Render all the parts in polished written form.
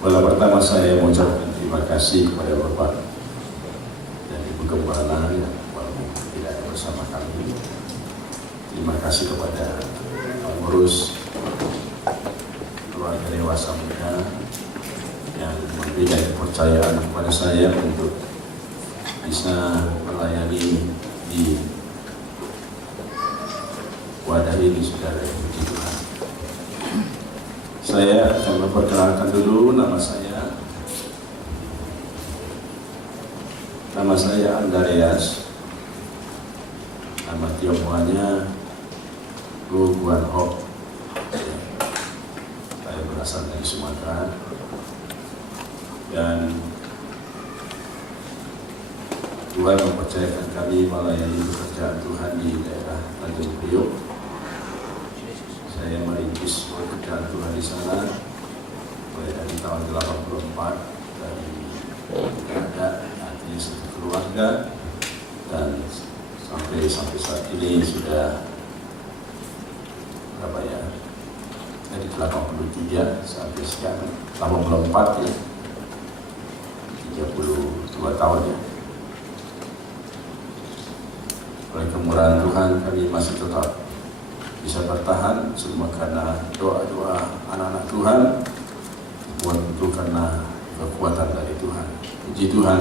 Pertama saya mengucapkan terima kasih kepada Bapak dan Ibu Gembala yang walaupun tidak ada bersama kami. Terima kasih kepada pengurus keluarga dewasa muda yang memberikan kepercayaan kepada saya untuk bisa melayani di wadah ini, saudara. Puji Tuhan. Saya akan memperkenalkan dulu nama saya. Nama saya Andreas. Nama Tionghoanya Lu Guan Hok. Saya berasal dari Sumatera. Dan Tuhan mempercayakan kami melayani pekerjaan Tuhan di daerah Tanjung Priok. Saya merintis pekerjaan Tuhan di sana mulai dari tahun 84 dari ada artinya satu keluarga, dan sampai saat ini sudah berapa ya? Dari 83 sampai sekarang 84 ya, 32 tahun ya. Oleh kemurahan Tuhan kami masih tetap bisa bertahan, semua karena doa-doa anak-anak Tuhan, bukan itu karena kekuatan dari Tuhan. Puji Tuhan,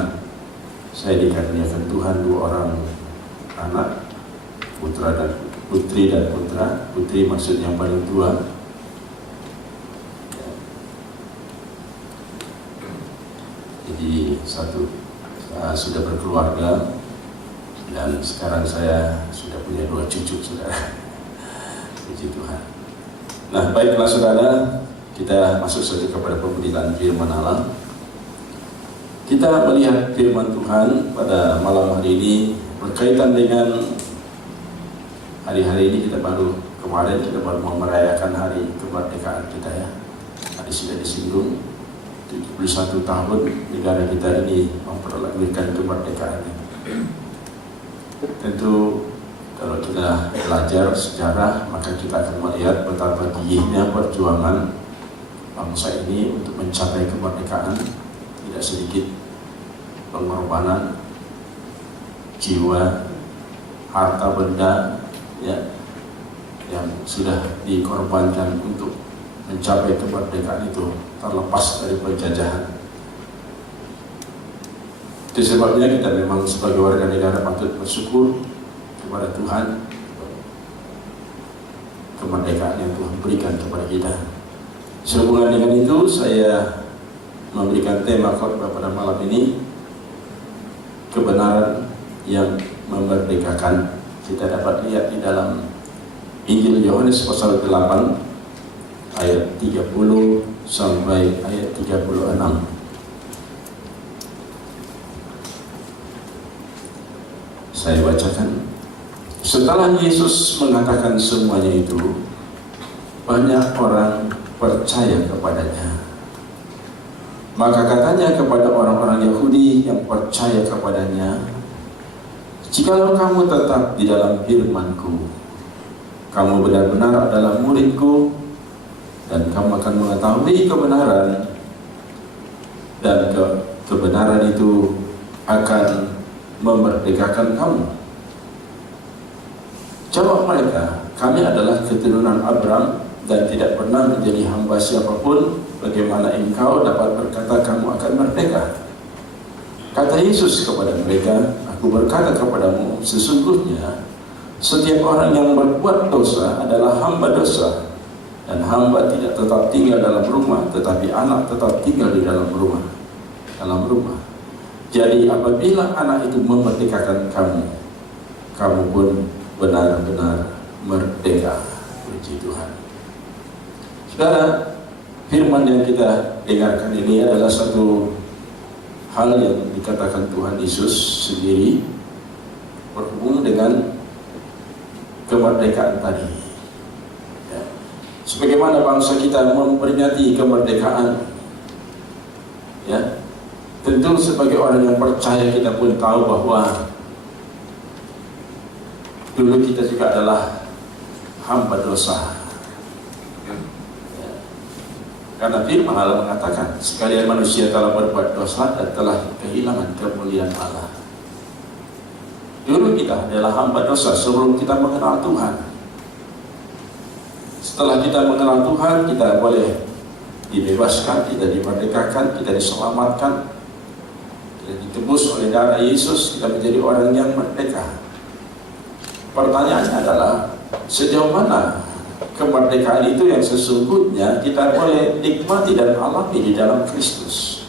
saya dikaruniakan Tuhan 2 orang anak, putri dan putra. Putri maksudnya yang paling tua. Jadi sudah berkeluarga, dan sekarang saya sudah punya 2 cucu, saudara. Puji Tuhan. Nah, baiklah saudara, kita masuk saja kepada pemberitaan firman Allah. Kita melihat firman Tuhan pada malam hari ini berkaitan dengan hari-hari ini. Kemarin kita baru mau merayakan hari kemerdekaan kita ya. Tadi sudah disinggung 71 tahun negara kita ini memperlakukan kemerdekaannya. Tentu kalau kita belajar sejarah, maka kita akan melihat betapa gigihnya perjuangan bangsa ini untuk mencapai kemerdekaan. Tidak sedikit pengorbanan jiwa, harta benda ya, yang sudah dikorbankan untuk mencapai kemerdekaan itu, terlepas dari penjajahan. Itu sebabnya kita memang sebagai warga negara patut bersyukur kepada Tuhan kemerdekaan yang Tuhan berikan kepada kita. Sehubungan dengan itu, saya memberikan tema khotbah pada malam ini, kebenaran yang memerdekakan. Kita dapat lihat di dalam Injil Yohanes pasal 8 ayat 30 sampai ayat 36. Saya bacakan. Setelah Yesus mengatakan semuanya itu, banyak orang percaya kepadanya. Maka katanya kepada orang-orang Yahudi yang percaya kepadanya, "Jikalau kamu tetap di dalam firman-Ku, kamu benar-benar adalah murid-Ku, dan kamu akan mengetahui kebenaran, dan kebenaran itu akan memerdekakan kamu." Jawab mereka, "Kami adalah keturunan Abraham dan tidak pernah menjadi hamba siapapun. Bagaimana engkau dapat berkata kamu akan merdeka?" Kata Yesus kepada mereka, "Aku berkata kepadamu, sesungguhnya setiap orang yang berbuat dosa adalah hamba dosa. Dan hamba tidak tetap tinggal dalam rumah, tetapi anak tetap tinggal di dalam rumah. Jadi apabila anak itu memerdekakan kamu, kamu pun benar-benar merdeka." Puji Tuhan. Saudara, firman yang kita dengarkan ini adalah satu hal yang dikatakan Tuhan Yesus sendiri berhubung dengan kemerdekaan tadi ya. Sebagaimana bangsa kita memperingati kemerdekaan ya, tentu sebagai orang yang percaya kita pun tahu bahwa dulu kita juga adalah hamba dosa. Karena firman Allah mengatakan, sekalian manusia telah berbuat dosa dan telah kehilangan kemuliaan Allah. Dulu kita adalah hamba dosa sebelum kita mengenal Tuhan. Setelah kita mengenal Tuhan, kita boleh dibebaskan, kita dimerdekakan, kita diselamatkan, kita ditebus oleh darah Yesus, kita menjadi orang yang merdeka. Pertanyaannya adalah, sejauh mana kemerdekaan itu yang sesungguhnya kita boleh nikmati dan alami di dalam Kristus?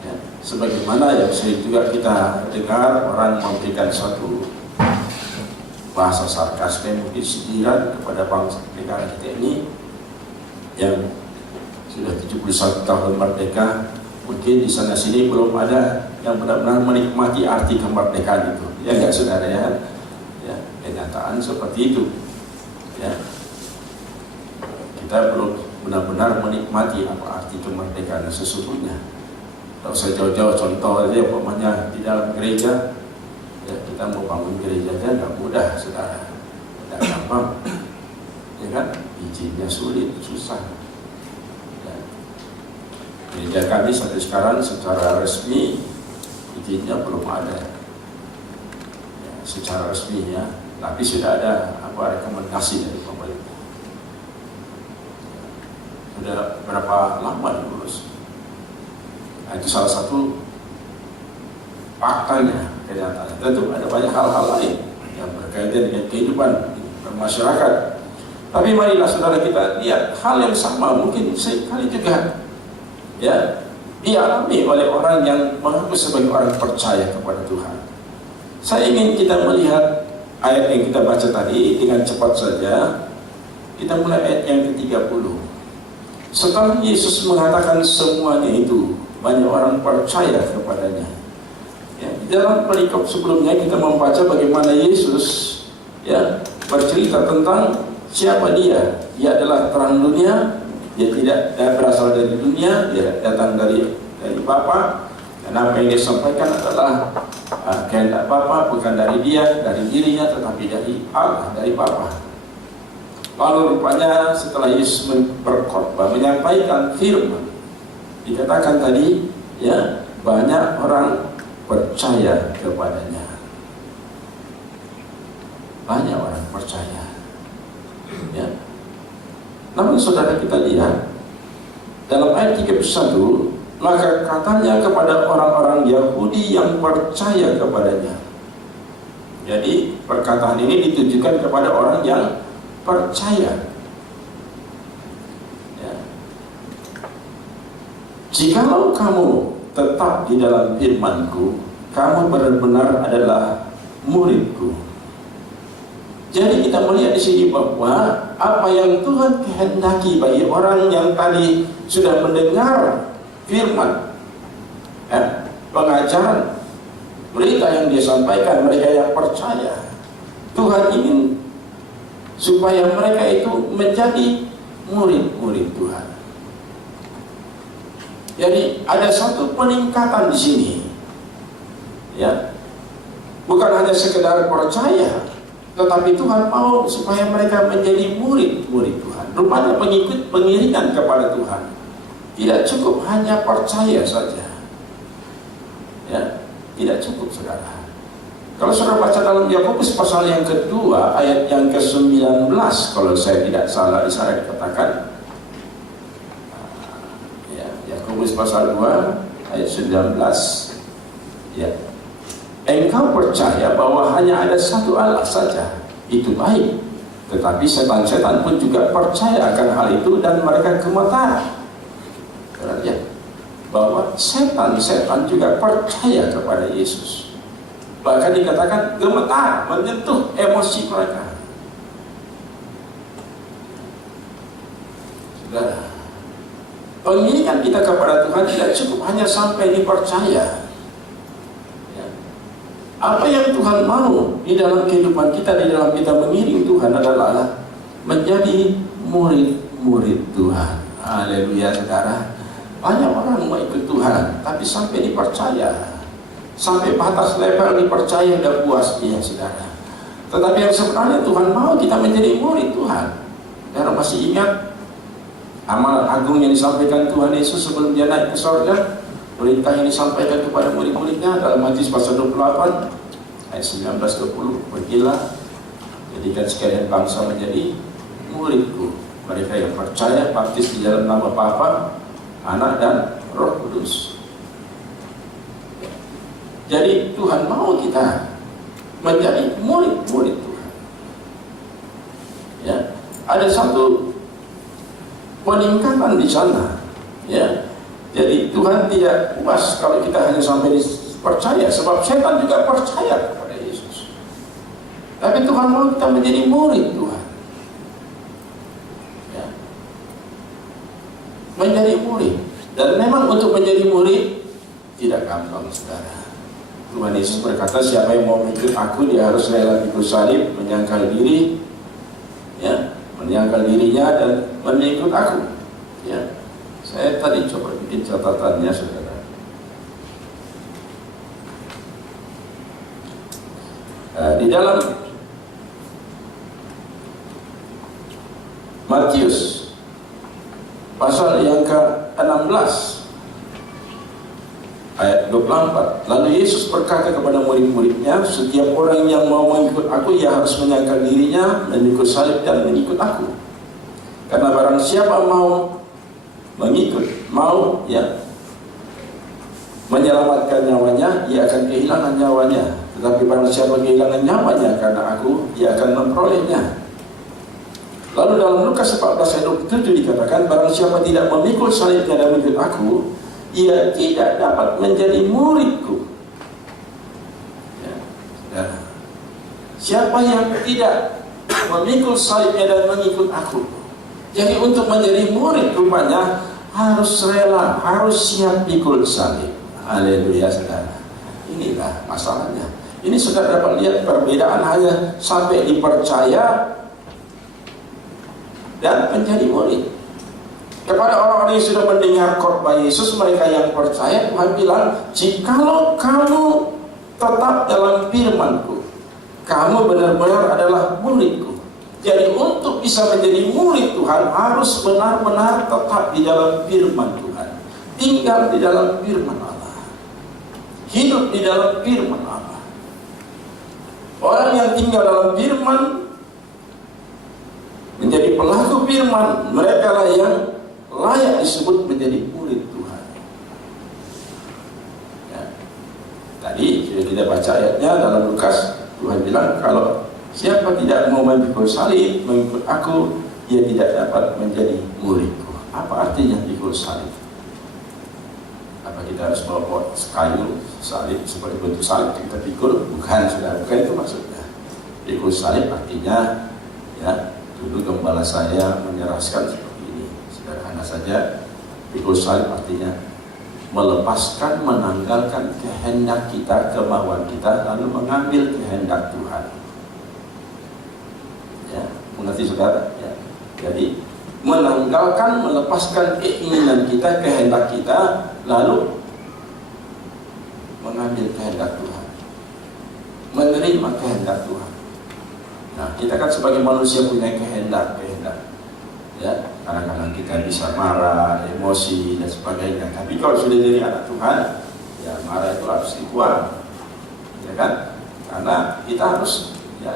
Ya, sebagaimana yang sering juga kita dengar orang memberikan suatu bahasa sarkas, mungkin sindiran kepada bangsa negara kita ini yang sudah 71 tahun merdeka. Mungkin di sana sini belum ada yang benar-benar menikmati arti kemerdekaan itu. Ya enggak, saudara ya? Ya, kenyataan seperti itu. Ya, kita belum benar-benar menikmati apa arti kemerdekaan sesungguhnya. Kalau saya jauh-jauh contoh aja, umpamanya di dalam gereja, ya, kita mau bangun gereja aja nggak mudah, saudara, nggak gampang, ya kan? Izinnya sulit, susah. Ya. Gereja kami sampai sekarang secara resmi izinnya belum ada, ya, secara resmi ya, tapi sudah ada rekomendasi dari pemerintah. Sudah berapa lama diurus? Nah, itu salah satu faktanya, kenyataannya. Tentu ada banyak hal-hal lain yang berkaitan dengan kehidupan bermasyarakat. Tapi marilah saudara kita lihat hal yang sama, mungkin sekali juga ya dialami oleh orang yang mengaku sebagai orang percaya kepada Tuhan. Saya ingin kita melihat ayat yang kita baca tadi dengan cepat saja. Kita mulai ayat yang ke-30. Setelah Yesus mengatakan semuanya itu, banyak orang percaya kepadanya. Ya, di dalam perikop sebelumnya kita membaca bagaimana Yesus ya bercerita tentang siapa dia. Dia adalah terang dunia. Dia tidak berasal dari dunia, dia datang dari Bapa. Dan apa yang dia sampaikan adalah kehendak Bapa, bukan dari dia, dari dirinya, tetapi dari Allah, dari Bapa. Lalu rupanya setelah Yesus berkhotbah, menyampaikan firman, dikatakan tadi, ya, banyak orang percaya kepadanya. Banyak orang percaya. Ya. Namun saudara kita lihat dalam ayat 31. Maka katanya kepada orang-orang Yahudi yang percaya kepadanya. Jadi perkataan ini ditujukan kepada orang yang percaya. Ya. Jikalau kamu tetap di dalam firman-Ku, kamu benar-benar adalah murid-Ku. Jadi kita melihat di sini bahwa apa yang Tuhan kehendaki bagi orang yang tadi sudah mendengar firman, pengajaran, berita yang dia sampaikan, mereka yang percaya, Tuhan ingin supaya mereka itu menjadi murid-murid Tuhan. Jadi ada satu peningkatan di sini, ya, bukan hanya sekedar percaya, tetapi Tuhan mau supaya mereka menjadi murid-murid Tuhan. Rupanya pengikut pengiringan kepada Tuhan. Tidak cukup hanya percaya saja, ya, tidak cukup, saudara. Kalau saudara baca dalam Yakobus pasal yang kedua ayat yang ke-19, kalau saya tidak salah di sana dikatakan, ya, Yakobus pasal 2 ayat 19, ya, engkau percaya bahwa hanya ada satu Allah saja, itu baik, tetapi setan-setan pun juga percaya akan hal itu dan mereka gemetar. Ya, bahwa setan-setan juga percaya kepada Yesus. Bahkan dikatakan gemetar, menyentuh emosi mereka. Saudara, pengiringan kita kepada Tuhan tidak cukup hanya sampai dipercaya. Ya. Apa yang Tuhan mau di dalam kehidupan kita, di dalam kita mengiring Tuhan adalah menjadi murid-murid Tuhan. Haleluya, saudara. Banyak orang mau ikut Tuhan, tapi sampai dipercaya, sampai batas level dipercaya dan puas dia, saudara. Tetapi yang sebenarnya Tuhan mau kita menjadi murid Tuhan. Saudara masih ingat Amal agung yang disampaikan Tuhan Yesus sebelum dia naik ke surga, perintah yang disampaikan kepada murid-muridnya dalam Matius pasal 28 ayat 19-20, pergilah jadikan sekalian bangsa menjadi muridku, mereka yang percaya baptis di dalam nama Bapa, Anak dan Roh Kudus. Jadi Tuhan mau kita menjadi murid-murid Tuhan. Ya, ada satu peningkatan di sana. Ya, jadi Tuhan tidak puas kalau kita hanya sampai percaya, sebab setan juga percaya kepada Yesus. Tapi Tuhan mau kita menjadi murid Tuhan. Ya, menjadi murid. Dan memang untuk menjadi murid tidak gampang, saudara. Tuhan Yesus berkata, siapa yang mau mengikut aku, dia harus rela pikul salib, menyangkal diri, ya, menyangkal dirinya dan mengikut aku. Ya, saya tadi coba bikin catatannya, saudara. Di dalam Matius pasal yang ke-16 ayat 24, lalu Yesus berkata kepada murid-muridnya, setiap orang yang mau mengikut aku, ia harus menyangkal dirinya, memikul salib dan mengikut aku. Karena barang siapa mau mengikut, mau ya menyelamatkan nyawanya, ia akan kehilangan nyawanya. Tetapi barang siapa kehilangan nyawanya karena aku, ia akan memperolehnya. Lalu dalam Lukas 14 ayat 27 dikatakan, barang siapa tidak memikul salibnya dan mengikut aku, ia tidak dapat menjadi muridku. Ya, ya. Siapa yang tidak memikul salibnya dan mengikut aku, jadi untuk menjadi murid rupanya harus rela, harus siap pikul salib. Haleluya, saudara. Inilah masalahnya. Ini saudara dapat lihat perbedaan hanya sampai dipercaya dan menjadi murid. Kepada orang-orang yang sudah mendengar khotbah Yesus, mereka yang percaya, Tuhan bilang, jikalau kamu tetap dalam firman-Ku, kamu benar-benar adalah murid-Ku. Jadi untuk bisa menjadi murid Tuhan, harus benar-benar tetap di dalam firman Tuhan, tinggal di dalam firman Allah, hidup di dalam firman Allah. Orang yang tinggal dalam firman, menjadi pelaku firman, mereka lah yang layak disebut menjadi murid Tuhan. Ya. Tadi sudah kita baca ayatnya dalam Lukas. Tuhan bilang, kalau siapa tidak mau memikul salib, mengikut aku, ia tidak dapat menjadi muridku. Apa artinya pikul salib? Apa kita harus bawa kayu salib seperti bentuk salib kita pikul? Bukan, sudah, bukan itu maksudnya. Pikul salib artinya, ya, dulu gembala saya menyerahkan seperti ini, sederhana saja. Pikul salib artinya melepaskan, menanggalkan kehendak kita, kemauan kita, lalu mengambil kehendak Tuhan. Ya, mengerti saudara? Ya. Jadi menanggalkan, melepaskan keinginan kita, kehendak kita, lalu mengambil kehendak Tuhan, menerima kehendak Tuhan. Nah, kita kan sebagai manusia punya kehendak, ya, kadang-kadang kita bisa marah, emosi dan sebagainya. Tapi kalau sudah jadi anak Tuhan, ya marah itu harus dibuang, ya kan? Karena kita harus, ya,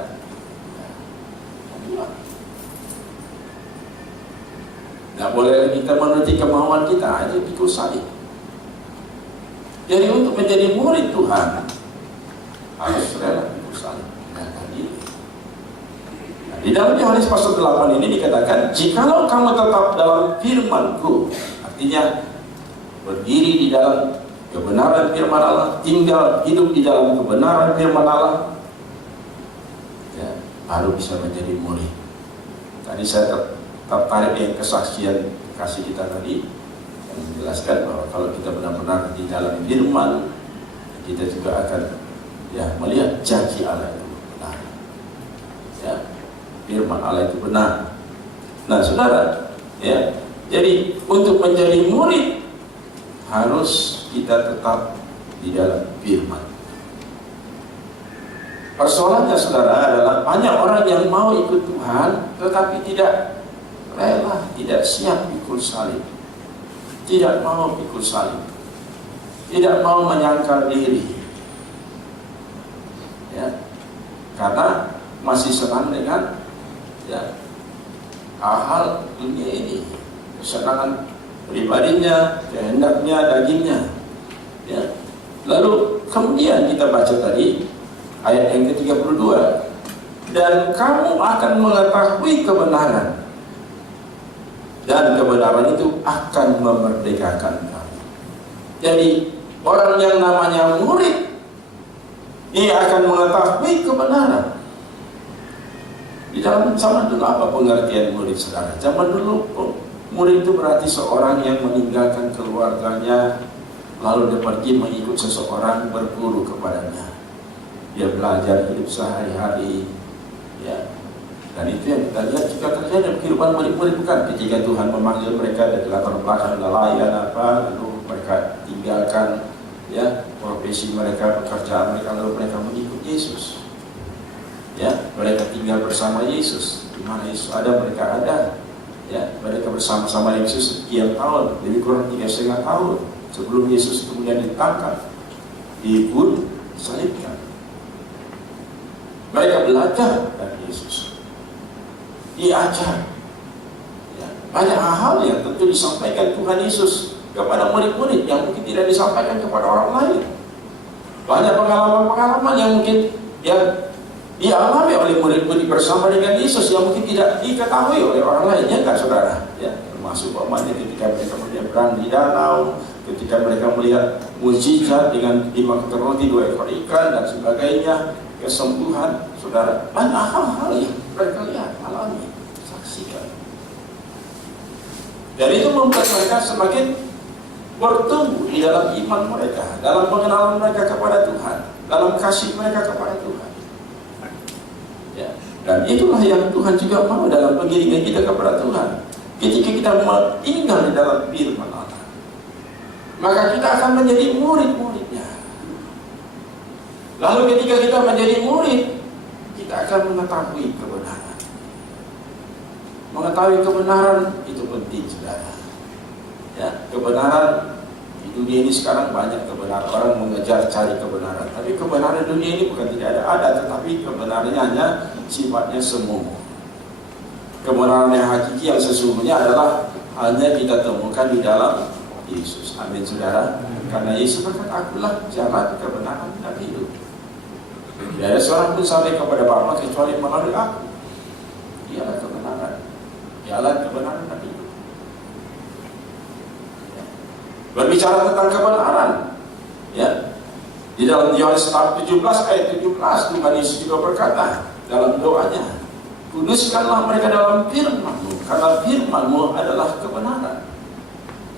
nggak boleh kita menuruti kemauan kita, itu pikul salib. Jadi untuk menjadi murid Tuhan harus rela pikul salib. Di dalam Yohanes pasal 8 ini dikatakan, jikalau kamu tetap dalam firman-Ku, artinya berdiri di dalam kebenaran firman Allah, tinggal hidup di dalam kebenaran firman Allah, ya, baru bisa menjadi murid. Tadi saya tertarik dengan kesaksian kasih kita tadi yang menjelaskan bahwa kalau kita benar-benar di dalam firman, kita juga akan, ya, melihat janji Allah itu benar. Ya, firman Allah itu benar. Nah, saudara, ya, jadi untuk menjadi murid harus kita tetap di dalam firman. Persoalannya, saudara, adalah banyak orang yang mau ikut Tuhan tetapi tidak rela, tidak siap pikul salib, tidak mau pikul salib, tidak mau menyangkal diri, ya, karena masih senang dengan hal-hal dunia ini, kesenangan pribadinya, kehendaknya, dagingnya, ya. Lalu kemudian kita baca tadi ayat yang ke-32, dan kamu akan mengetahui kebenaran, dan kebenaran itu akan memerdekakan kamu. Jadi orang yang namanya murid, ia akan mengetahui kebenaran. Di dalam zaman dulu apa pengertian murid, saudara? Zaman dulu murid itu berarti seorang yang meninggalkan keluarganya lalu dia pergi mengikut seseorang, berguru kepadanya. Dia belajar hidup sehari-hari, ya. Dan itu yang kita lihat juga terjadi dalam kehidupan murid-murid, bukan? Ketika Tuhan memanggil mereka dari latar belakang nelayan lalu mereka tinggalkan, ya, profesi mereka, pekerjaan mereka, lalu mereka mengikut Yesus. Ya, mereka tinggal bersama Yesus. Di mana Yesus ada, mereka ada. Ya, mereka bersama-sama Yesus sekian tahun, lebih kurang 3,5 tahun sebelum Yesus kemudian ditangkap, disalibkan. Mereka belajar dari Yesus, diajar. Ya, banyak hal yang tentu disampaikan Tuhan Yesus kepada murid-murid yang mungkin tidak disampaikan kepada orang lain. Banyak pengalaman-pengalaman yang mungkin dialami oleh murid-murid bersama dengan Yesus yang mungkin tidak diketahui oleh orang lainnya, kan saudara? Ya, termasuk umpamanya ketika mereka menyeberang di danau, ketika mereka melihat mukjizat dengan 5 keteng roti 2 ekor ikan dan sebagainya, kesembuhan, saudara. Banyak hal-hal yang mereka lihat, alami, saksikan. Dan itu membuat mereka semakin bertumbuh di dalam iman mereka, dalam pengenalan mereka kepada Tuhan, dalam kasih mereka kepada Tuhan. Ya. Dan itulah yang Tuhan juga mau dalam pengiringan kita kepada Tuhan. Ketika kita tinggal di dalam firman Allah, maka kita akan menjadi murid-muridnya. Lalu ketika kita menjadi murid, kita akan mengetahui kebenaran. Mengetahui kebenaran itu penting, saudara. Ya, kebenaran di dunia ini sekarang banyak kebenaran, orang mengejar cari kebenaran. Tapi kebenaran dunia ini bukan tidak ada, tetapi kebenarannya hanya sifatnya semu. Kebenaran yang hakiki yang sesungguhnya adalah hanya kita temukan di dalam Yesus. Amin, saudara. Karena Yesus berkata, akulah jalan, kebenaran, dan hidup. Tidak ada seorang pun sampai kepada Bapa kecuali melalui aku. Dialah kebenaran, jalan, kebenaran, dan hidup. Berbicara tentang kebenaran, ya, di dalam Yohanes 17 ayat 17 Tuhan Yesus juga berkata dalam doanya, kuduskanlah mereka dalam firman-Mu, karena firman-Mu adalah kebenaran.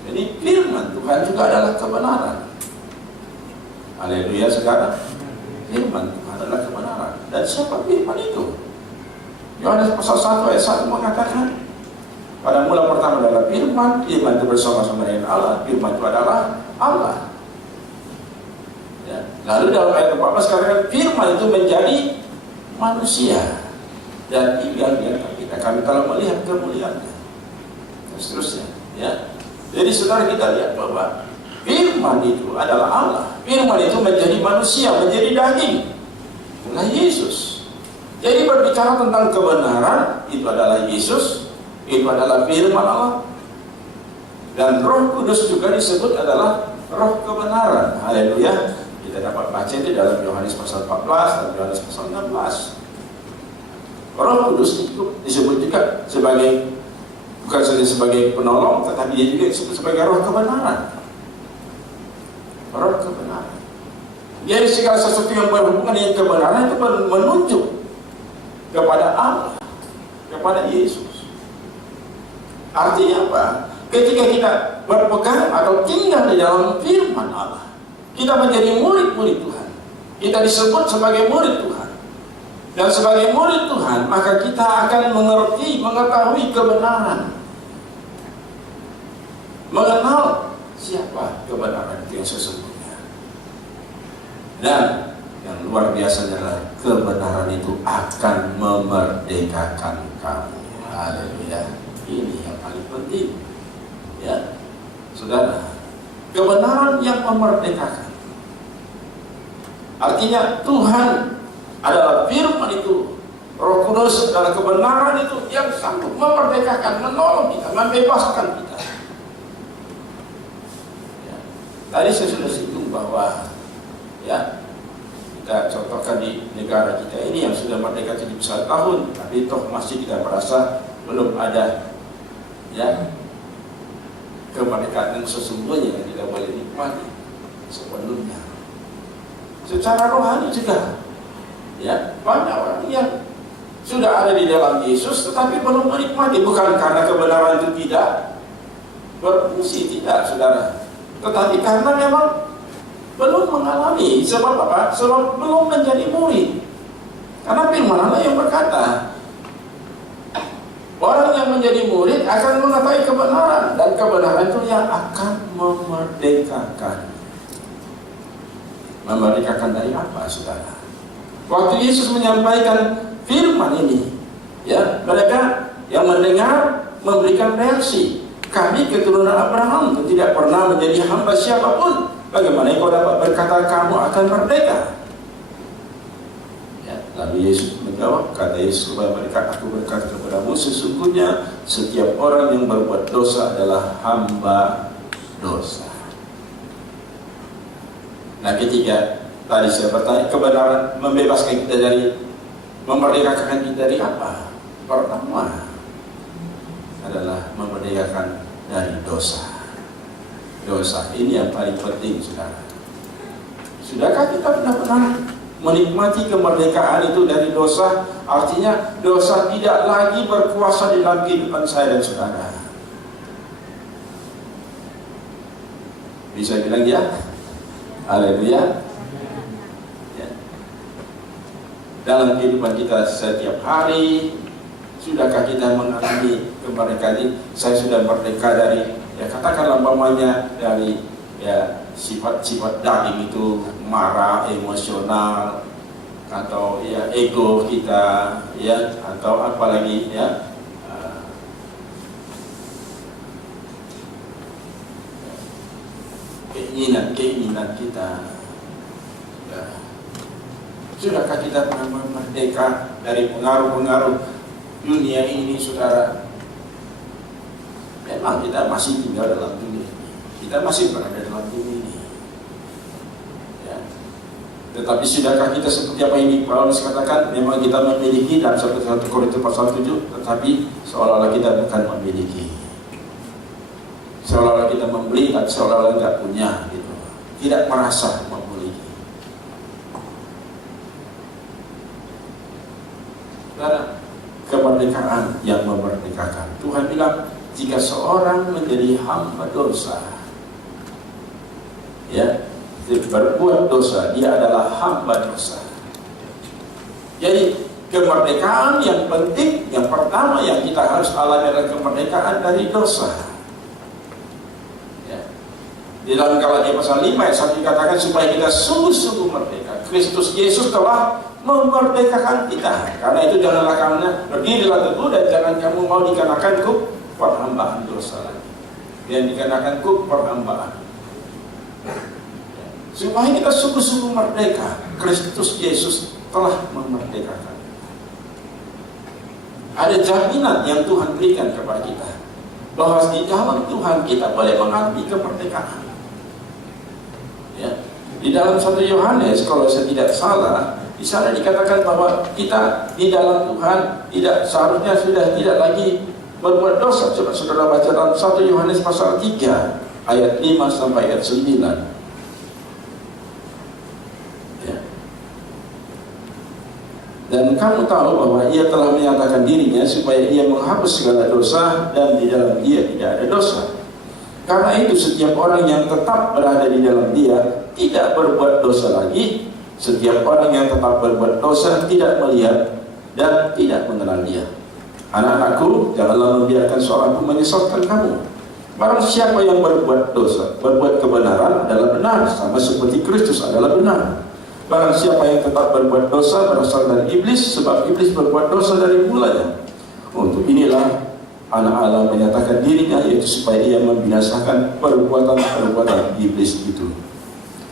Jadi firman Tuhan juga adalah kebenaran. Haleluya, saudara. Firman Tuhan adalah kebenaran. Dan siapa firman itu? Yohanes pasal 1 ayat 1 mengatakan, pada mula pertama adalah firman, firman itu bersama-sama dengan Allah, firman itu adalah Allah. Ya. Lalu dalam ayat 14 katakan firman itu menjadi manusia dan tinggal di antara kita. Kami telah melihat kemuliaannya. Dan seterusnya. Ya. Jadi saudara, kita lihat bahwa firman itu adalah Allah. Firman itu menjadi manusia, menjadi daging. Itulah Yesus. Jadi berbicara tentang kebenaran, itu adalah Yesus. Itu adalah firman Allah. Dan Roh Kudus juga disebut adalah Roh kebenaran. Haleluya. Kita dapat baca itu dalam Yohanes pasal 14 dan Yohanes pasal 16. Roh Kudus itu disebut juga sebagai, bukan saja sebagai penolong, tetapi dia juga disebut sebagai Roh kebenaran. Roh kebenaran. Jadi segala sesuatu yang berhubungan dengan kebenaran itu menunjuk kepada Allah, kepada Yesus. Artinya apa? Ketika kita berpegang atau tinggal di dalam firman Allah, kita menjadi murid-murid Tuhan. Kita disebut sebagai murid Tuhan. Dan sebagai murid Tuhan, maka kita akan mengerti, mengetahui kebenaran. Mengenal siapa kebenaran itu yang sesungguhnya. Dan yang luar biasa adalah kebenaran itu akan memerdekakan kamu. Haleluya. Ini yang paling penting. Ya, saudara, kebenaran yang memerdekakan. Artinya Tuhan adalah firman itu, Roh Kudus adalah kebenaran itu yang sanggup memerdekakan, menolong kita, membebaskan kita. Ya. Tadi saya sudah singgung bahwa ya, kita contohkan di negara kita ini yang sudah merdeka 71 tahun, tapi toh masih kita merasa belum ada ya kemerdekaan yang sesungguhnya yang tidak boleh nikmati sepenuhnya. Secara rohani juga, ya banyak orang yang sudah ada di dalam Yesus tetapi belum menikmati, bukan karena kebenaran itu tidak berfungsi, tidak, saudara, tetapi karena memang belum mengalami. Sebab apa? Sebab belum menjadi murid. Karena firman Allah yang berkata, orang yang menjadi murid akan mengetahui kebenaran, dan kebenaran itu yang akan memerdekakan. Memerdekakan dari apa, saudara? Waktu Yesus menyampaikan firman ini, ya, mereka yang mendengar memberikan reaksi. Kami keturunan Abraham tidak pernah menjadi hamba siapapun. Bagaimana kau dapat berkata kamu akan merdeka? Ya, lalu Yesus menjawab, kata Yesus kepada mereka, aku berkata kepadamu, sesungguhnya setiap orang yang berbuat dosa adalah hamba dosa. Nah, ketika tadi saya bertanya, kebenaran membebaskan kita dari, memerdekakan kita dari apa? Pertama adalah memerdekakan dari dosa. Dosa ini yang paling penting, saudara. Sudahkah kita benar-benar menikmati kemerdekaan itu dari dosa? Artinya dosa tidak lagi berkuasa di dalam kehidupan saya dan saudara. Bisa bilang ya? Haleluya. Ya. Dalam kehidupan kita setiap hari, sudahkah kita mengalami kemerdekaan ini? Saya sudah merdeka dari, ya katakanlah umpamanya dari ya sifat-sifat daging itu, marah, emosional, atau ya ego kita, ya, atau apalagi ya keinginan kita. Ya. Sudahkah kita pernah merdeka dari pengaruh-pengaruh dunia ini, saudara? Memang kita masih tinggal dalam dunia ini, kita masih berada dalam dunia ini, ya. Tetapi sudahkah kita seperti apa yang Paulus katakan, memang kita memiliki dalam 1 Korintus pasal 7, tetapi seolah-olah kita bukan memiliki, seolah-olah kita membeli dan seolah-olah tidak punya, gitu. Tidak merasa memiliki. Saudara, kemerdekaan yang memerdekakan. Tuhan bilang, jika seorang menjadi hamba dosa, ya, berbuat dosa, dia adalah hamba dosa. Jadi kemerdekaan yang penting, yang pertama yang kita harus alami adalah kemerdekaan dari dosa. Ya. Di dalam Galatia pasal 5 ayat 1 dikatakan supaya kita sungguh-sungguh merdeka. Kristus Yesus telah memerdekakan kita. Karena itu janganlah kamu berdirilah teguh dan jangan kamu mau dikenakan hukum perhambaan dosa lagi, yang dikenakan hukum perhambaan. Supaya kita sungguh-sungguh merdeka, Kristus Yesus telah memerdekakan. Ada jaminan yang Tuhan berikan kepada kita, bahwa di dalam Tuhan kita boleh mengalami kemerdekaan. Ya. Di dalam 1 Yohanes, kalau saya tidak salah, di sana dikatakan bahwa kita di dalam Tuhan tidak seharusnya sudah tidak lagi berbuat dosa. Coba saudara baca dalam 1 Yohanes pasal 3 ayat 5 sampai ayat 9. Ya. Dan kamu tahu bahwa ia telah menyatakan dirinya supaya ia menghapus segala dosa, dan di dalam dia tidak ada dosa. Karena itu setiap orang yang tetap berada di dalam dia tidak berbuat dosa lagi. Setiap orang yang tetap berbuat dosa tidak melihat dan tidak mengenal dia. Anak-anakku, janganlah membiarkan seorang pun menyesatkan kamu. Barang siapa yang berbuat dosa, berbuat kebenaran adalah benar, sama seperti Kristus adalah benar. Barang siapa yang tetap berbuat dosa berasal dari iblis, sebab iblis berbuat dosa dari mulanya. Untuk inilah anak Allah menyatakan dirinya, yaitu supaya ia membinasakan perbuatan-perbuatan iblis itu.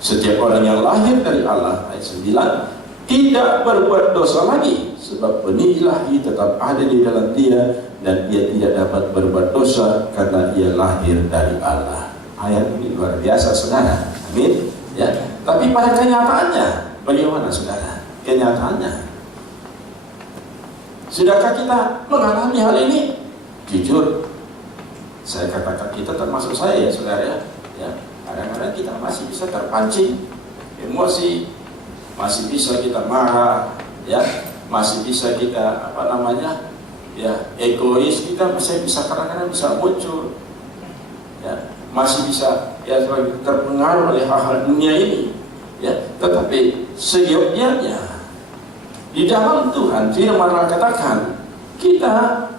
Setiap orang yang lahir dari Allah, ayat 9, tidak berbuat dosa lagi, sebab benih ilahi tetap ada di dalam dia, dan ia tidak dapat berbuat dosa karena ia lahir dari Allah. Ayat ini luar biasa, saudara. Amin. Ya. Tapi pada kenyataannya, bagaimana, saudara? Kenyataannya, sudahkah kita mengalami hal ini? Jujur, saya katakan kita, termasuk saya ya, saudara. Ya. Kadang-kadang kita masih bisa terpancing emosi, masih bisa kita marah, ya, masih bisa kita egois, kita masih bisa kadang-kadang bisa muncul, ya, masih bisa ya terpengaruh oleh hal-hal dunia ini, ya. Tetapi seyogyanya di dalam Tuhan firman Allah katakan kita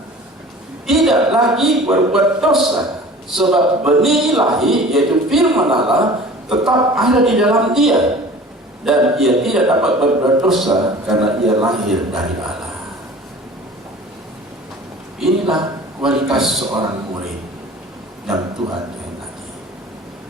tidak lagi berbuat dosa, sebab benih ilahi, yaitu firman Allah, tetap ada di dalam dia, dan ia tidak dapat berbuat dosa karena ia lahir dari Allah. Inilah kualitas seorang murid yang Tuhan kehendaki.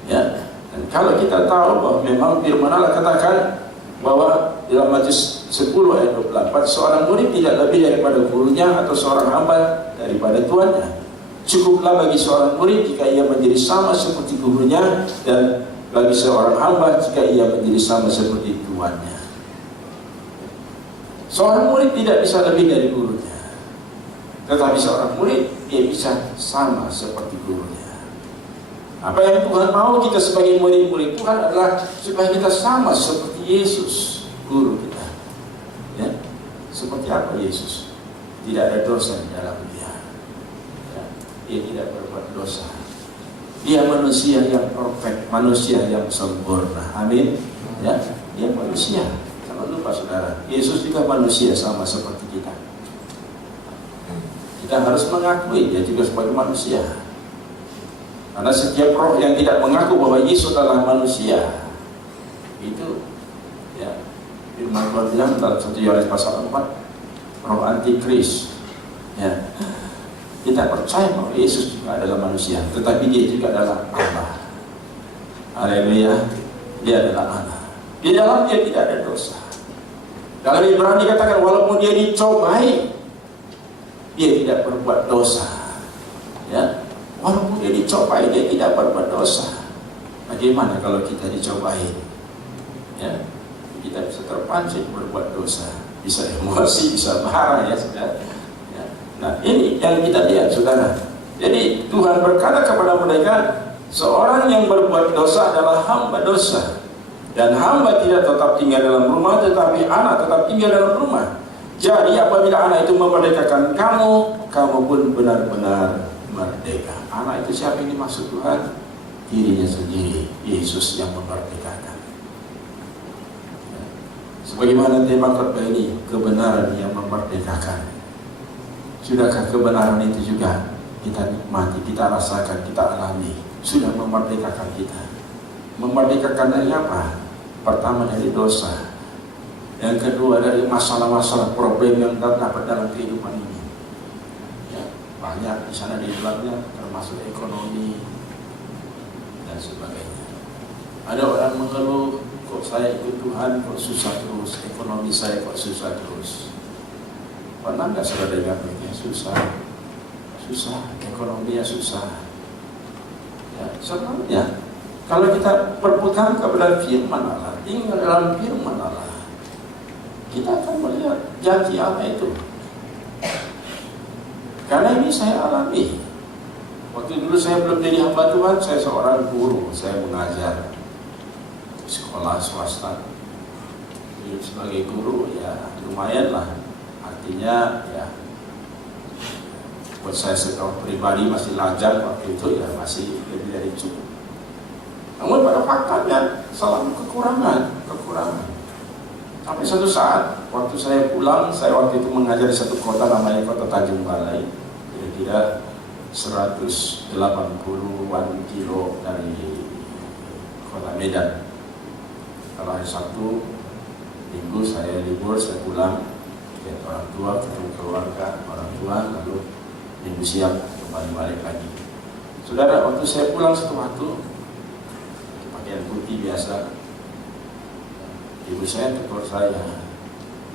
Ya, dan kalau kita tahu bahwa memang firman Allah katakan bahwa dalam Matius 10 ayat 24, seorang murid tidak lebih daripada gurunya, atau seorang hamba daripada tuannya. Cukuplah bagi seorang murid jika ia menjadi sama seperti gurunya, dan bagi seorang hamba jika ia menjadi sama seperti tuannya. Seorang murid tidak bisa lebih dari gurunya, tetapi seorang murid dia bisa sama seperti gurunya. Apa yang Tuhan mau kita sebagai murid-murid Tuhan adalah supaya kita sama seperti Yesus, guru kita. Ya, seperti apa Yesus? Tidak ada dosa di dalam dia. Ya, dia tidak berbuat dosa. Dia manusia yang perfect, manusia yang sempurna. Amin. Ya, dia manusia. Jangan lupa, saudara, Yesus juga manusia sama seperti kita. Kita harus mengakui dia juga sebagai manusia. Karena setiap roh yang tidak mengaku bahwa Yesus adalah manusia, itu ya, firman Tuhan bilang dalam 1 Yohanes pasal 4, roh antikris. Ya, kita percaya bahwa Yesus juga adalah manusia, tetapi dia juga adalah Allah. Haleluya, dia adalah Allah. Di dalam dia tidak ada dosa. Dalam Ibrani dikatakan walaupun dia dicobai, dia tidak berbuat dosa. Ya, walaupun dia dicobai, dia tidak berbuat dosa. Bagaimana kalau kita dicobai? Ya, kita bisa terpancing berbuat dosa, bisa emosi, bisa marah, ya, saudara. Ya. Nah, ini yang kita lihat, saudara. Jadi Tuhan berkata kepada mereka, seorang yang berbuat dosa adalah hamba dosa, dan hamba tidak tetap tinggal dalam rumah, tetapi anak tetap tinggal dalam rumah. Jadi apabila anak itu memerdekakan kamu, kamu pun benar-benar merdeka. Anak itu siapa yang dimaksud Tuhan? Dirinya sendiri, Yesus yang memerdekakan. Sebagaimana tema khotbah ini, kebenaran yang memerdekakan. Sudahkah kebenaran itu juga kita nikmati, kita rasakan, kita alami? Sudah memerdekakan kita. Memerdekakan dari apa? Pertama dari dosa. Yang kedua dari masalah-masalah problem yang terdapat dalam kehidupan ini. Banyak di sana di dalamnya, termasuk ekonomi dan sebagainya. Ada orang mengeluh, kok saya ikut Tuhan kok susah terus, ekonomi saya kok susah terus. Pernah nggak saudara dengar mereka susah, ekonominya susah? Ya, sebenarnya kalau kita berpegang kepada firman Allah, tinggal dalam firman Allah, kita akan melihat janji Allah itu. Karena ini saya alami. Waktu dulu saya belum jadi hamba Tuhan, saya seorang guru, saya mengajar di sekolah swasta. Jadi sebagai guru ya lumayan lah. Artinya ya buat saya secara pribadi masih lajang waktu itu, ya masih lebih dari cukup. Namun pada faktanya selalu kekurangan. Sampai satu saat waktu saya pulang, saya waktu itu mengajar di satu kota namanya kota Tanjung Balai, kira-kira 180-an kilo dari kota Medan. Kalau hari Sabtu, Minggu saya libur, saya pulang. lihat orang tua, ketemu keluarga, orang tua, lalu minggu siang kembali balik lagi. Saudara, waktu saya pulang satu waktu, pakaian putih biasa, ibu saya tegur saya,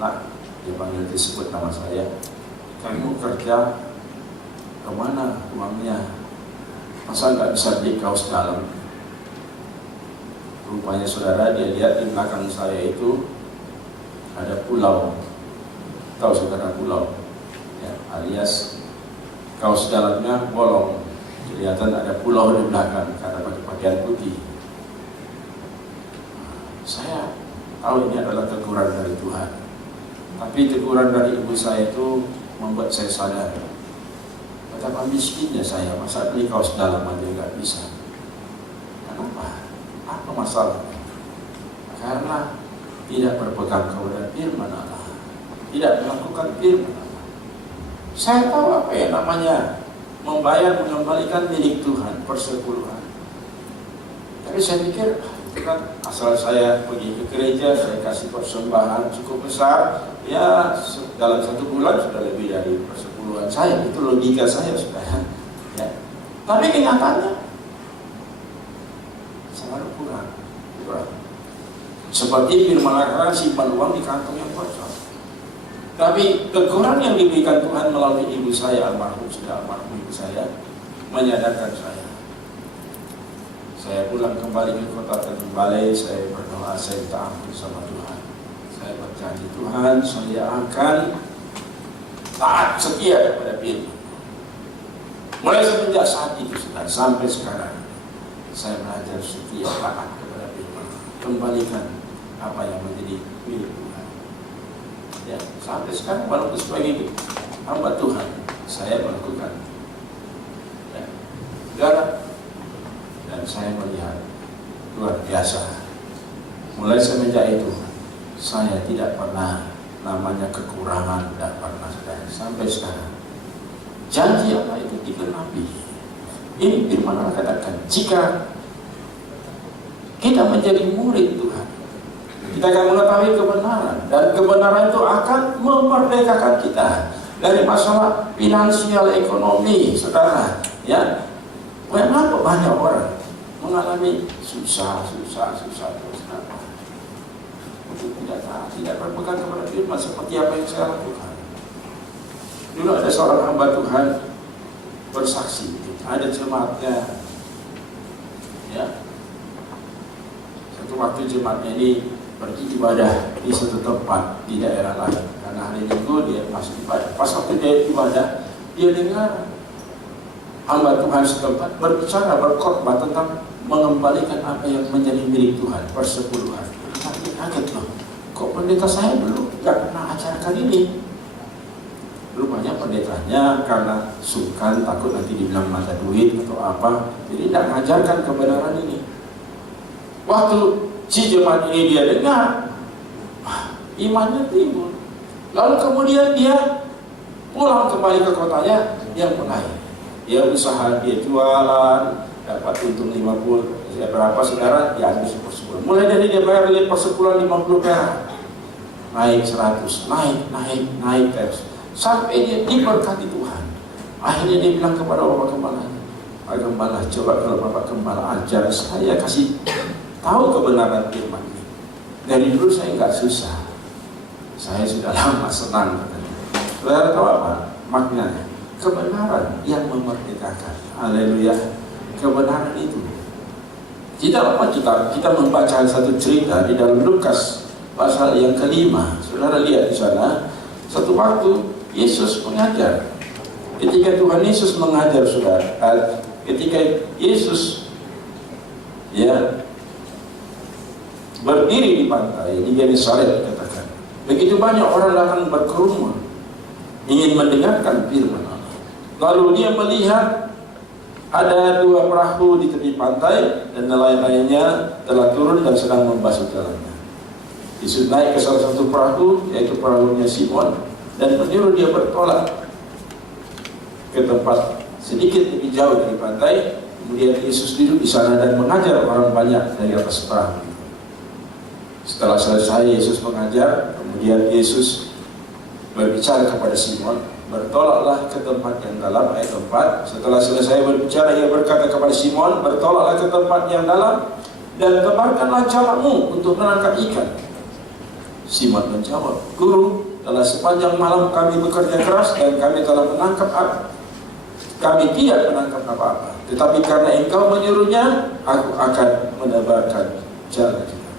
nak, dia panggil disebut nama saya, kamu kerja kemana uangnya? Masa nggak bisa beli kaos dalam? Rupanya saudara, dia lihat di belakang saya itu ada pulau. Tahu saudara pulau? Ya, alias kaos dalamnya bolong. Kelihatan ada pulau di belakang karena pakai pakaian putih. Saya tahu ini adalah teguran dari Tuhan. Tapi teguran dari ibu saya itu membuat saya sadar betapa miskinnya saya, masa beli kaos dalam aja nggak bisa. Kenapa? Apa masalahnya? Karena tidak berpegang kepada firman Allah, tidak melakukan firman Allah. Saya tahu apa yang namanya membayar, mengembalikan milik Tuhan, persepuluhan. Tapi saya pikir, itu kan asal saya pergi ke gereja, saya kasih persembahan cukup besar, ya dalam 1 bulan sudah lebih dari persepuluhan saya. Itu logika saya sudah. Ya. Tapi kenyataannya sangat kurang. Seperti firman Allah, simpan uang di kantong yang kosong. Tapi teguran yang diberikan Tuhan melalui ibu saya, almarhum ibu saya, menyadarkan saya. Saya pulang kembali ke kota Tanjung Balai, saya berdoa, saya minta ampun sama Tuhan. Saya berjanji, Tuhan, saya akan taat setia kepada firman. Mulai semenjak saat itu sampai sekarang, saya belajar setia taat kepada firman. Kembalikan apa yang menjadi milik Tuhan. Ya, sampai sekarang walaupun sebagai hamba Tuhan, saya melakukan. Ya, saudara, dan saya melihat luar biasa. Mulai semenjak itu, saya tidak pernah namanya kekurangan, tidak pernah sampai sekarang. Janji apa itu digenapi. Ini firman Allah katakan, jika kita menjadi murid Tuhan, kita akan mengetahui kebenaran, dan kebenaran itu akan memerdekakan kita dari masalah finansial, ekonomi, saudara. Ya, kenapa banyak orang mengalami susah terus kenapa? Untuk tidak berpegang kepada firman seperti apa yang saya lakukan. Dulu ada seorang hamba Tuhan bersaksi, ada jemaatnya, ya. Satu waktu jemaatnya ini pergi ibadah di satu tempat di daerah lain, karena hari Minggu dia masih ibadah. Pas waktu dia ibadah, dia dengar hamba Tuhan setempat berbicara, berkhotbah tentang mengembalikan apa yang menjadi milik Tuhan, persepuluhan. Tapi kaget loh, kok pendeta saya dulu gak pernah ajarkan ini? Rupanya pendetanya karena sungkan, takut nanti dibilang mata duit atau apa, jadi tidak mengajarkan kebenaran ini. Waktu si jemaat ini dia dengar, imannya timbul. Lalu kemudian dia pulang kembali ke kotanya, dia mulai. Dia usaha, dia jualan, dapat untung 50, berapa sekarang diambil sepersebulan. Mulai dari dia bayar persebulan 50 perak, naik 100, naik terus. Sampai dia diberkati Tuhan. Akhirnya dia bilang kepada Bapak Gembala, Pak Gembala, coba kalau Bapak Gembala ajar saya, kasih tahu kebenaran firman ini. Dari dulu saya nggak susah, saya sudah lama senang. Saudara tahu apa maknanya? Kebenaran yang memerdekakan. Haleluya. Kebenaran itu. Tidak lama kita membaca satu cerita di dalam Lukas pasal yang ke-5. Saudara lihat di sana, satu waktu Yesus mengajar. Ketika Tuhan Yesus mengajar, saudara, ketika Yesus berdiri di pantai di Genesaret, dikatakan begitu banyak orang datang berkerumun ingin mendengarkan firman Allah. Lalu dia melihat ada 2 perahu di tepi pantai dan nelayan-nelayannya telah turun dan sedang membasuh jalannya. Yesus naik ke salah satu perahu, yaitu perahunya Simon, dan menyuruh dia bertolak ke tempat sedikit lebih jauh dari pantai. Kemudian Yesus duduk di sana dan mengajar orang banyak dari atas perahu. Setelah selesai Yesus mengajar, kemudian Yesus berbicara kepada Simon, bertolaklah ke tempat yang dalam, ayat 4. Setelah selesai berbicara, ia berkata kepada Simon, bertolaklah ke tempat yang dalam dan tebarkanlah jalamu untuk menangkap ikan. Simon menjawab, Guru, telah sepanjang malam kami bekerja keras dan kami telah menangkap apa? Kami tidak menangkap apa-apa. Tetapi karena engkau menyuruhnya, aku akan menebarkan jala kita.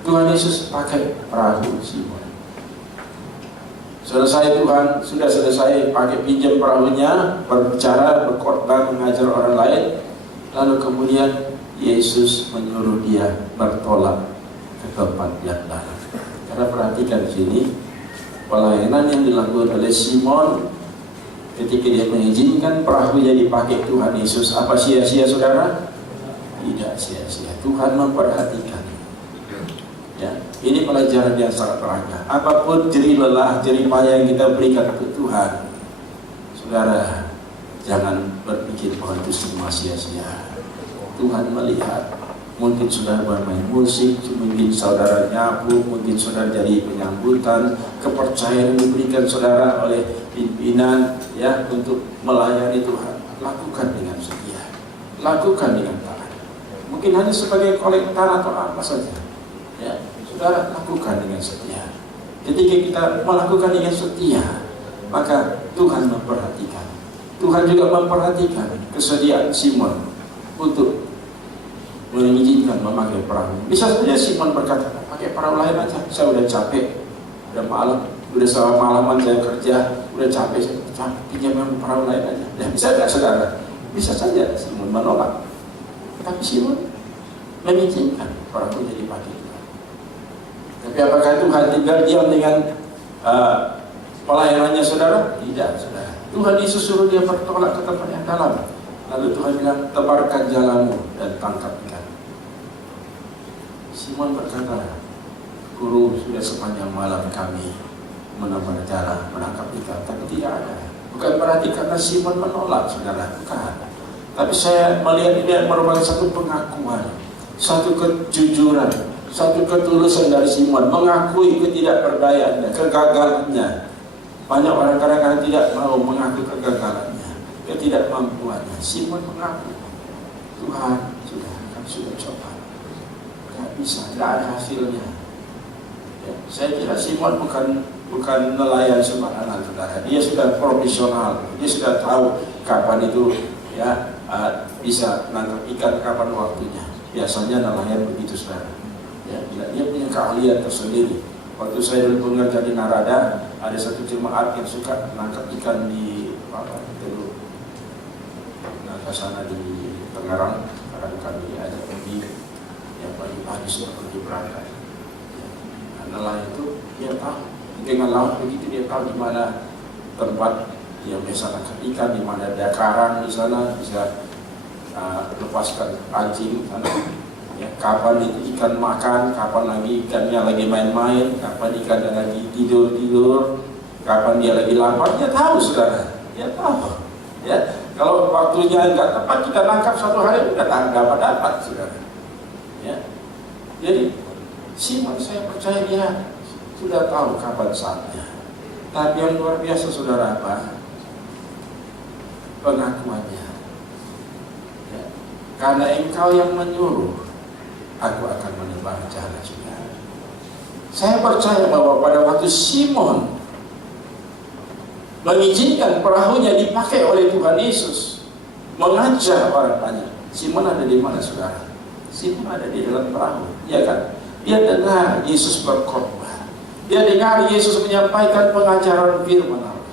Tuhan Yesus pakai perahu Simon. Sudah selesai pakai pinjam perahunya, berbicara, berkhotbah, mengajar orang lain. Lalu kemudian Yesus menyuruh dia bertolak ke tempat yang dalam. Karena perhatikan di sini, pelayanan yang dilakukan oleh Simon ketika dia mengizinkan perahunya dipakai Tuhan Yesus, apa sia-sia saudara? Tidak sia-sia. Tuhan memperhatikan. Ya, ini pelajaran yang sangat berharga. Apapun jerih lelah, jerih payah yang kita berikan ke Tuhan, saudara, jangan berpikir bahwa itu semua sia-sia. Tuhan melihat. Mungkin saudara bermain musik, mungkin saudara nyapu, mungkin saudara jadi penyambutan, kepercayaan yang diberikan saudara oleh pimpinan ya untuk melayani Tuhan. Lakukan dengan setia, lakukan dengan taat. Mungkin hanya sebagai kolektor atau apa saja. Ya, saudara lakukan dengan setia. Ketika kita melakukan dengan setia, maka Tuhan memperhatikan. Tuhan juga memperhatikan kesediaan Simon untuk mengizinkan memakai perahu. Bisa saja Simon berkata, pakai perahu lain aja, saya udah capek, udah malam, udah malaman saya kerja, udah capek, pinjam perahu lain aja. Ya, bisa tidak saudara? Bisa saja Simon menolak. Tapi Simon mengizinkan perahunya dipakai. Tapi apakah Tuhan tinggal diam dengan pelayanannya saudara? Tidak saudara. Tuhan Yesus suruh dia bertolak ke tempat yang dalam. Lalu Tuhan bilang, tebarkan jalamu dan tangkap ikan. Simon berkata, Guru, sudah sepanjang malam kami menebar jala, menangkap ikan, tapi tidak ada. Bukan berarti karena Simon menolak, saudara, bukan. Tapi saya melihat ini merupakan satu pengakuan, satu kejujuran, satu ketulusan dari Simon, mengakui ketidakberdayaannya, kegagalannya. Banyak orang kadang-kadang tidak mau mengaku kegagalannya, ketidakmampuannya. Simon mengaku, Tuhan, kami sudah coba, nggak bisa, nggak ada hasilnya. Ya, saya kira Simon bukan nelayan sembarangan, saudara. Dia sudah profesional, dia sudah tahu kapan itu ya bisa nangkap ikan, kapan waktunya. Biasanya nelayan begitu, saudara. Ya, dia punya keahlian tersendiri. Waktu saya dulu mengajar di Narada, ada satu jemaat yang suka nangkap ikan di Teluk ke sana di Tangerang. Sekarang kami ajak pergi, ya pagi-pagi sudah pergi berangkat. Ya, nelayan itu dia tahu dengan laut begitu, dia tahu di mana tempat yang biasa nangkap ikan, di mana ada karang di sana bisa lepaskan pancing sana. Ya, kapan itu ikan makan, kapan lagi ikannya lagi main-main, kapan ikannya lagi tidur-tidur, kapan dia lagi lapar, dia tahu saudara, dia tahu. Ya, kalau waktunya nggak tepat kita nangkap satu hari udah dapat saudara. Ya, jadi Simon saya percaya dia sudah tahu kapan saatnya. Tapi yang luar biasa saudara apa? Pengakuannya. Ya, karena engkau yang menyuruh, aku akan menebar jala juga. Saya percaya bahwa pada waktu Simon mengizinkan perahunya dipakai oleh Tuhan Yesus, mengajar orang banyak. Simon ada di mana saudara? Simon ada di dalam perahu, ya kan? Dia dengar Yesus berkhotbah, dia dengar Yesus menyampaikan pengajaran firman Allah.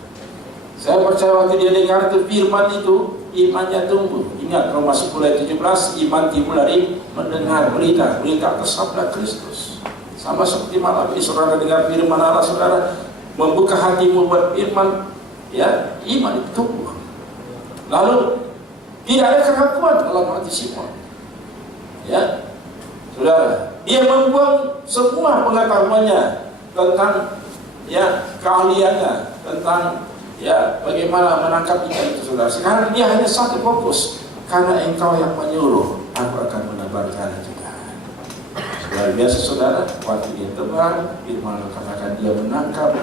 Saya percaya waktu dia dengar itu firman itu, imannya tumbuh. Ingat Roma 10:17, iman timbul dari mendengar berita atas sabda Kristus. Sama seperti malam ini saudara dengar firman Allah, saudara membuka hatimu buat firman, ya iman itu tumbuh. Lalu tidak ada keraguan dalam hati Simon. Ya, saudara, dia membuang semua pengetahuannya tentang ya keahliannya, tentang ya bagaimana menangkap ikan itu, saudara. Sekarang dia hanya satu fokus, karena engkau yang menyuruh, aku akan menebar jala juga. Luar biasa saudara, waktu dia tebar, firman katakan dia menangkap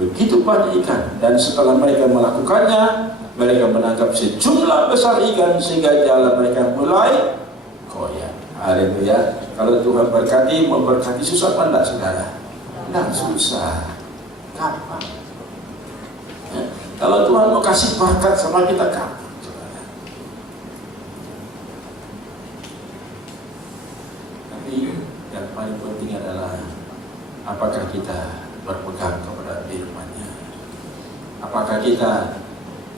begitu banyak ikan, dan setelah mereka melakukannya, mereka menangkap sejumlah besar ikan sehingga jalan mereka mulai koyak. Haleluya. Kalau Tuhan berkati, memberkati susah apa enggak saudara? Enggak susah. Gampang. Ya. Kalau Tuhan mau kasih berkat sama kita, gampang saudara. Tapi yang paling penting adalah apakah kita berpegang kepada firman-Nya? Apakah kita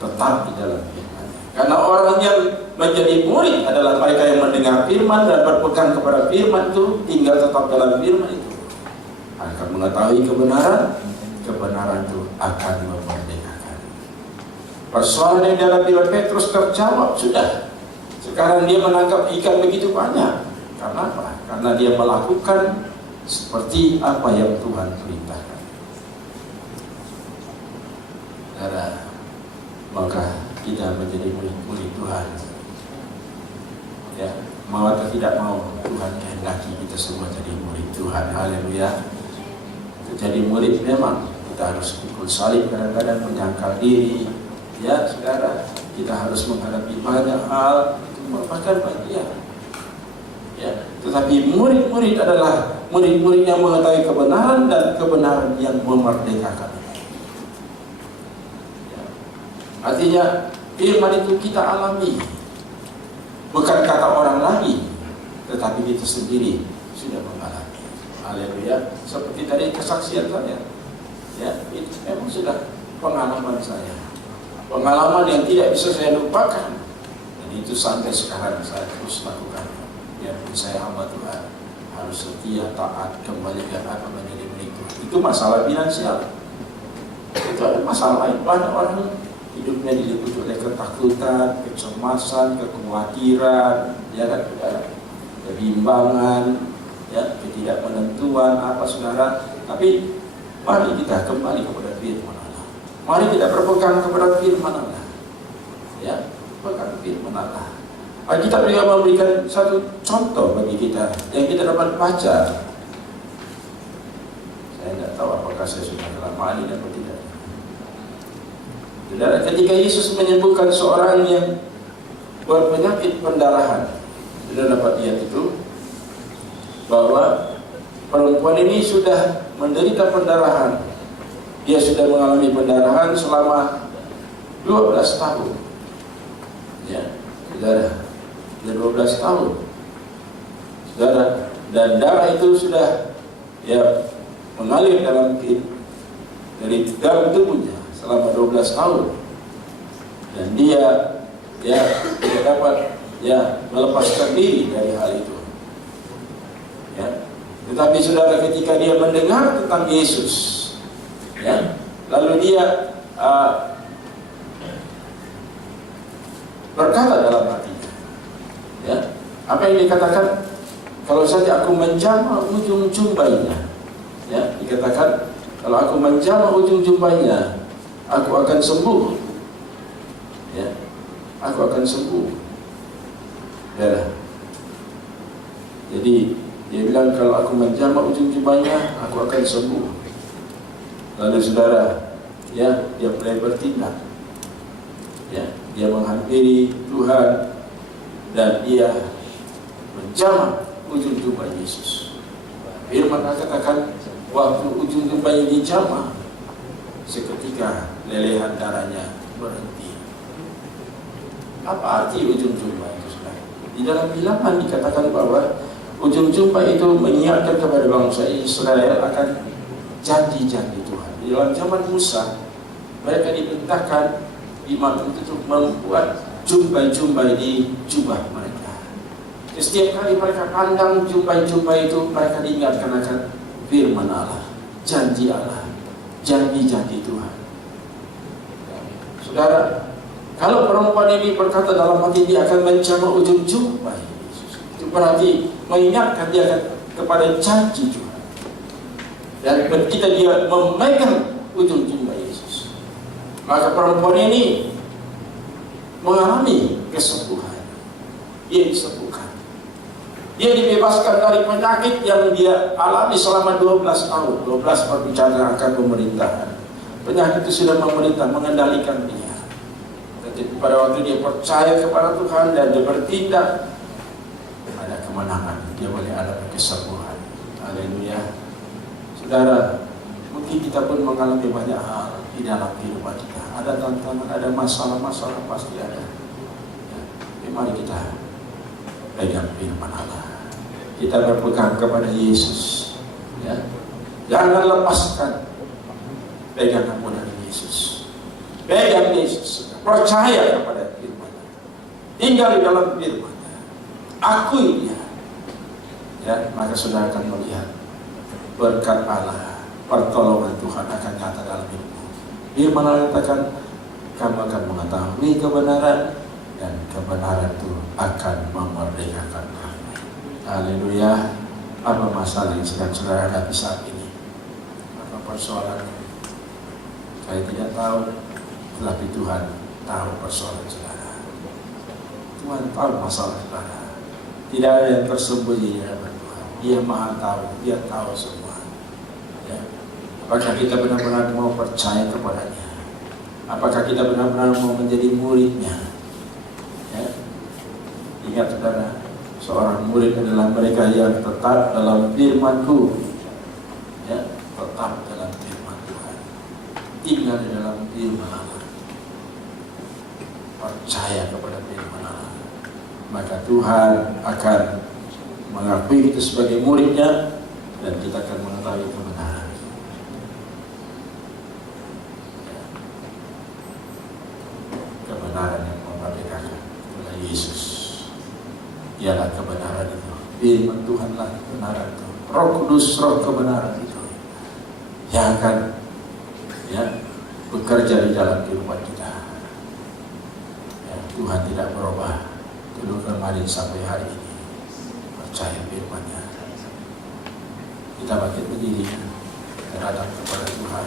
tetap di dalam firman-Nya? Karena orang yang menjadi murid adalah mereka yang mendengar firman dan berpegang kepada firman itu, tinggal tetap dalam firman itu. Akan mengetahui kebenaran, kebenaran itu akan memerdekakan. Persoalan yang dalam Firman Petrus terjawab sudah. Sekarang dia menangkap ikan begitu banyak. Karena apa? Karena dia melakukan seperti apa yang Tuhan perintahkan. Saudara, maka kita menjadi murid-murid Tuhan. Ya, mau atau tidak mau, Tuhan kehendaki kita semua jadi murid Tuhan. Haleluya. Jadi murid memang kita harus pikul salib, kadang-kadang menyangkal diri. Ya, saudara, kita harus menghadapi banyak hal, itu merupakan bagian. Ya, tetapi murid-murid adalah murid-murid yang mengetahui kebenaran dan kebenaran yang memerdekakan. Ya. Artinya firman itu kita alami, bukan kata orang lagi, tetapi kita sendiri sudah mengalami. Haleluya. Seperti tadi kesaksian saya, ya, itu memang sudah pengalaman saya, pengalaman yang tidak bisa saya lupakan, dan itu sampai sekarang saya terus lakukan. Biarpun saya hamba Tuhan, harus setia, taat, kembali dan akan menjadi milik Tuhan. Itu masalah finansial. Itu ada masalah lain. Banyak orang hidupnya diliputi oleh ketakutan, kecemasan, kekhawatiran, ya kan, kebimbangan, ya, ketidakmenentuan apa saudara. Tapi mari kita kembali kepada firman Allah. Mari kita berpegang kepada firman Allah. Ya, pegang firman Allah. Kita juga memberikan satu contoh bagi kita yang kita dapat baca. Saya tidak tahu apakah saya sudah terlamani atau tidak. Saudara, ketika Yesus menyembuhkan seorang yang berpenyakit pendarahan, sudah dapat lihat itu bahwa perempuan ini sudah menderita pendarahan. Dia sudah mengalami pendarahan selama 12 tahun. Ya, saudara, sudah 12 tahun. Saudara, dan darah itu sudah ya mengalir dari dalam tubuhnya selama 12 tahun. Dan dia ya tidak dapat ya melepaskan diri dari hal itu. Ya. Tetapi saudara, ketika dia mendengar tentang Yesus, ya, lalu dia berkata dalam hatinya, ya, apa yang dikatakan, kalau saja aku menjamah ujung jumbanya, ya, dikatakan kalau aku menjamah ujung jumbanya, aku akan sembuh, ya, aku akan sembuh. Ya. Jadi dia bilang kalau aku menjamah ujung jumbanya, aku akan sembuh. Lalu saudara, ya, dia mulai bertindak, ya, dia menghampiri Tuhan dan dia menjamah ujung jubah Yesus. Firman katakan waktu ujung jubahnya dijamah, seketika lelehan darahnya berhenti. Apa arti ujung jubah itu, saudara? Di dalam Bilangan dikatakan bahwa ujung jubah itu mengingatkan kepada bangsa Israel akan janji-janji Tuhan. Di dalam zaman Musa, mereka diperintahkan imam itu untuk membuat jumbai-jumbai di jubah mereka. Setiap kali mereka pandang jumbai-jumbai itu, mereka diingatkan akan firman Allah, janji Allah, janji-janji Tuhan. Saudara, kalau perempuan ini berkata dalam hati dia akan menjamah ujung jumbai, itu berarti mengingatkan dia kepada janji Tuhan. Dan ketika dia memegang ujung jumbai Yesus, maka perempuan ini mengalami kesembuhan. Dia disembuhkan. Dia dibebaskan dari penyakit yang dia alami selama 12 tahun. 12 berbicara akan pemerintahan. Penyakit itu sudah memerintah, mengendalikan dia. Tetapi pada waktu dia percaya kepada Tuhan dan dia bertindak, ada kemenangan. Dia boleh ada kesembuhan. Haleluya. Saudara, mungkin kita pun mengalami banyak hal di dalam kehidupan kita. Ada tantangan, ada masalah-masalah, pasti ada. Ya, mari kita pegang firman Allah. Kita berpegang kepada Yesus. Ya. Jangan lepaskan peganganmu dari Yesus. Pegang Yesus. Percaya kepada firman. Tinggal di dalam firman. Akui dia. Ya, maka saudara akan melihat berkat Allah, pertolongan Tuhan akan nyata dalam hidupmu. Firman Allah katakan, kamu akan mengetahui kebenaran dan kebenaran itu akan memerdekakan kamu. Haleluya. Apa masalah yang sedang saudara hadapi saat ini? Apa persoalan? Saya tidak tahu, tetapi Tuhan tahu persoalan saudara. Tuhan tahu masalah saudara. Tidak ada yang tersembunyi di hadapan Tuhan. Dia Maha tahu, Dia tahu semua. Ya. Apakah kita benar-benar mau percaya kepadanya? Apakah kita benar-benar mau menjadi muridnya? Ya. Ingat saudara, seorang murid adalah mereka yang tetap dalam firman-Ku. Ya, tetap dalam firman Tuhan. Tinggal di dalam firman Allah. Percaya kepada firman Allah. Maka Tuhan akan mengakui kita sebagai muridnya dan kita akan mengetahui kebenaran. Ya. Kebenaran yang memerdekakan adalah Yesus. Ialah kebenaran itu. Firman Tuhanlah kebenaran itu. Roh Kudus, roh kebenaran itu yang akan bekerja di dalam kehidupan kita. Ya, Tuhan tidak berubah dulu kemarin sampai hari ini. Percaya firman-Nya. Kita bangkit berdiri terhadap kepada Tuhan.